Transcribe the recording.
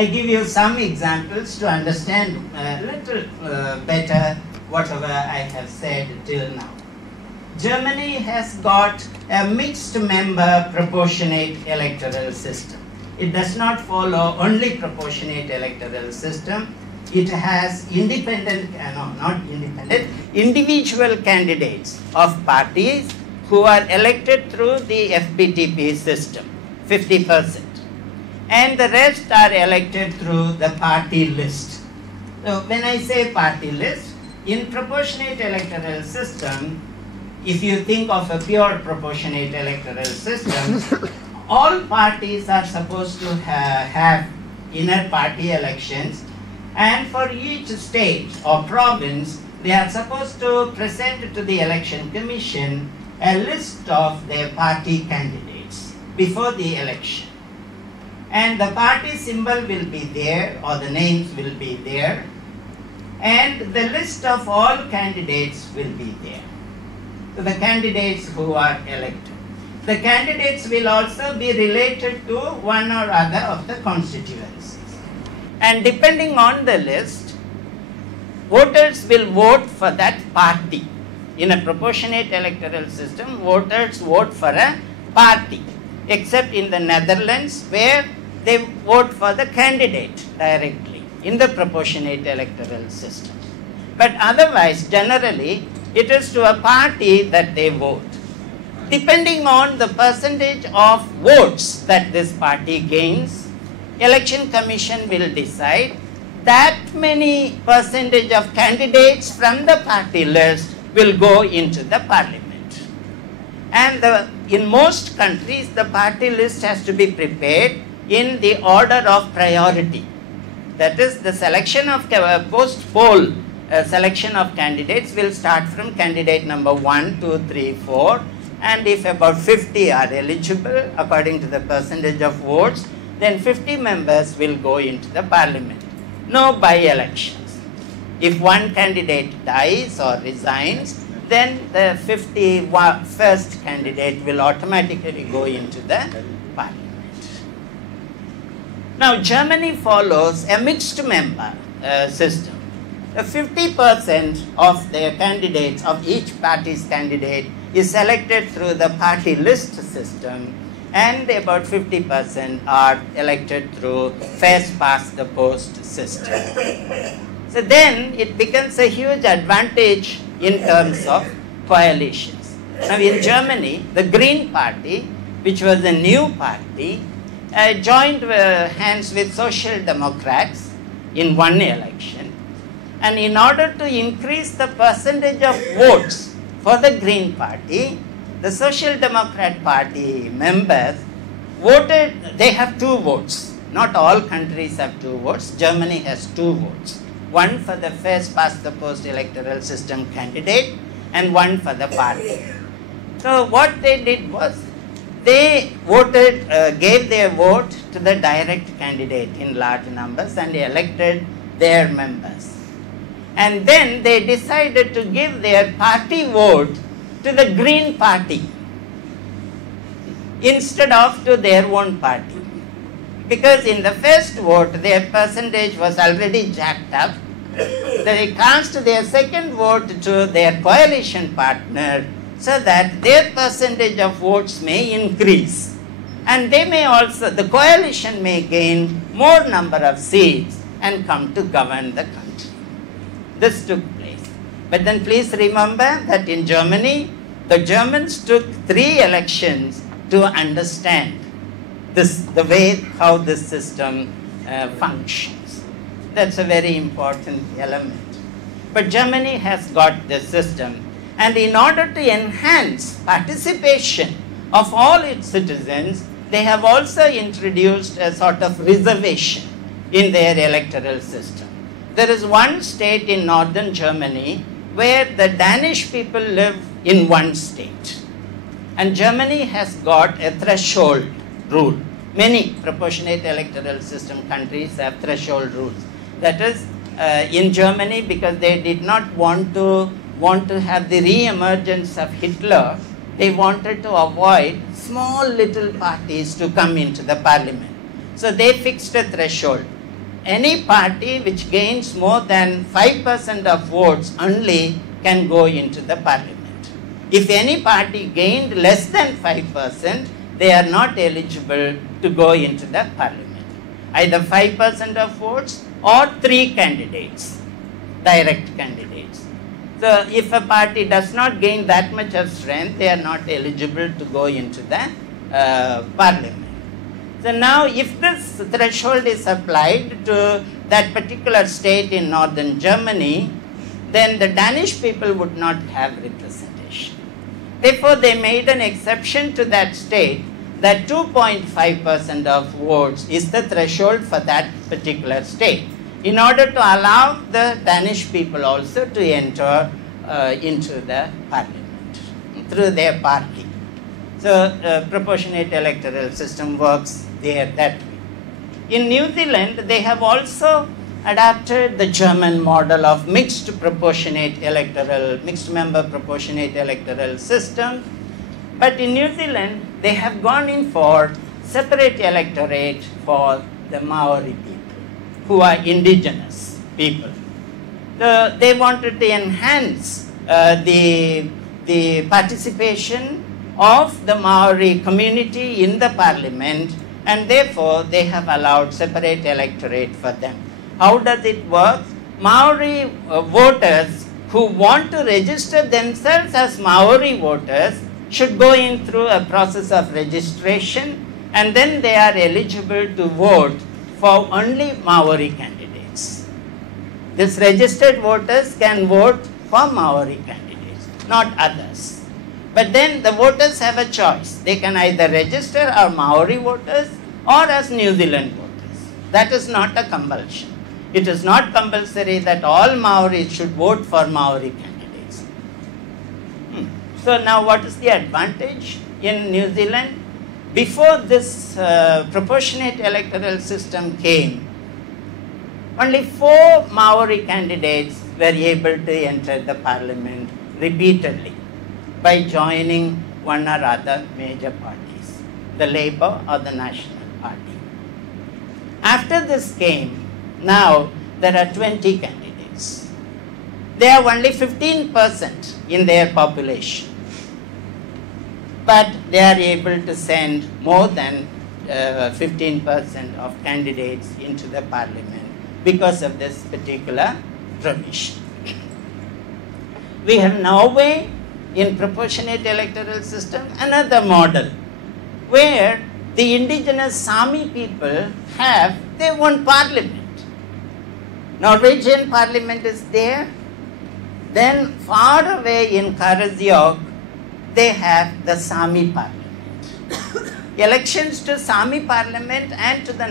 I give you some examples to understand a little better whatever I have said till now. Germany has got a mixed member proportionate electoral system. It does not follow only proportionate electoral system. It has independent, not independent, individual candidates of parties who are elected through the FPTP system, 50%. And the rest are elected through the party list. So when I say party list, in proportionate electoral system, if you think of a pure proportionate electoral system, all parties are supposed to have inner party elections, and for each state or province, they are supposed to present to the election commission a list of their party candidates before the election. And the party symbol will be there, or the names will be there, and the list of all candidates will be there. So the candidates who are elected. The candidates will also be related to one or other of the constituencies. And depending on the list, voters will vote for that party. In a proportionate electoral system, voters vote for a party, except in the Netherlands, where they vote for the candidate directly in the proportionate electoral system. But otherwise, generally, it is to a party that they vote. Depending on the percentage of votes that this party gains, election commission will decide that many percentage of candidates from the party list will go into the parliament. And in most countries, the party list has to be prepared in the order of priority. That is, the selection of post-poll selection of candidates will start from candidate number 1, 2, 3, 4, and if about 50 are eligible according to the percentage of votes, then 50 members will go into the parliament. No by-elections. If one candidate dies or resigns, then the 51st candidate will automatically go into the parliament. Now, Germany follows a mixed member system. 50% of their candidates, of each party's candidate, is selected through the party list system, and about 50% are elected through first past the post system. So then it becomes a huge advantage in terms of coalitions. Now in Germany, the Green Party, which was a new party, joined hands with Social Democrats in one election. And in order to increase the percentage of votes for the Green Party, the Social Democrat Party members voted, they have 2 votes. Not all countries have 2 votes. Germany has 2 votes. One for the first past the post electoral system candidate and one for the party. So what they did was, they voted, gave their vote to the direct candidate in large numbers and elected their members. And then they decided to give their party vote to the Green Party instead of to their own party. Because in the first vote, their percentage was already jacked up. They cast their second vote to their coalition partner so that their percentage of votes may increase. And they may also, the coalition may gain more number of seats and come to govern the country. This took place. But then please remember that in Germany, the Germans took 3 elections to understand this, the way how this system functions. That's a very important element. But Germany has got this system, and in order to enhance participation of all its citizens, they have also introduced a sort of reservation in their electoral system. There is one state in northern Germany where the Danish people live in one state. And Germany has got a threshold rule. Many proportionate electoral system countries have threshold rules. That is, in Germany, because they did not want to have the re-emergence of Hitler, they wanted to avoid small little parties to come into the parliament. So they fixed a threshold. any party which gains more than 5% of votes only can go into the parliament. If any party gained less than 5%, they are not eligible to go into the parliament. Either 5% of votes or 3 candidates, direct candidates. So if a party does not gain that much of strength, they are not eligible to go into the parliament. So now if this threshold is applied to that particular state in northern Germany, then the Danish people would not have representation. Therefore, they made an exception to that state that 2.5% of votes is the threshold for that particular state, in order to allow the Danish people also to enter into the parliament through their party. So proportionate electoral system works there that way. In New Zealand, they have also adapted the German model of mixed member proportionate electoral system. But in New Zealand, they have gone in for separate electorate for the Maori people, who are indigenous people. They wanted to enhance the participation of the Maori community in the parliament, and therefore they have allowed separate electorate for them. How does it work? Maori voters who want to register themselves as Maori voters should go in through a process of registration, and then they are eligible to vote for only Maori candidates. These registered voters can vote for Maori candidates, not others. But then the voters have a choice. They can either register as Maori voters or as New Zealand voters. That is not a compulsion. It is not compulsory that all Maoris should vote for Maori candidates. So now what is the advantage in New Zealand? Before this proportionate electoral system came, only 4 Maori candidates were able to enter the parliament repeatedly by joining one or other major parties, the Labour or the National Party. After this came, now there are 20 candidates. They are only 15% in their population, but they are able to send more than 15% of candidates into the parliament because of this particular provision. We have Norway in proportionate electoral system, another model where the indigenous Sami people have their own parliament. Norwegian parliament is there. Then far away in Karasjok, they have the Sami parliament. Elections to Sami parliament and to the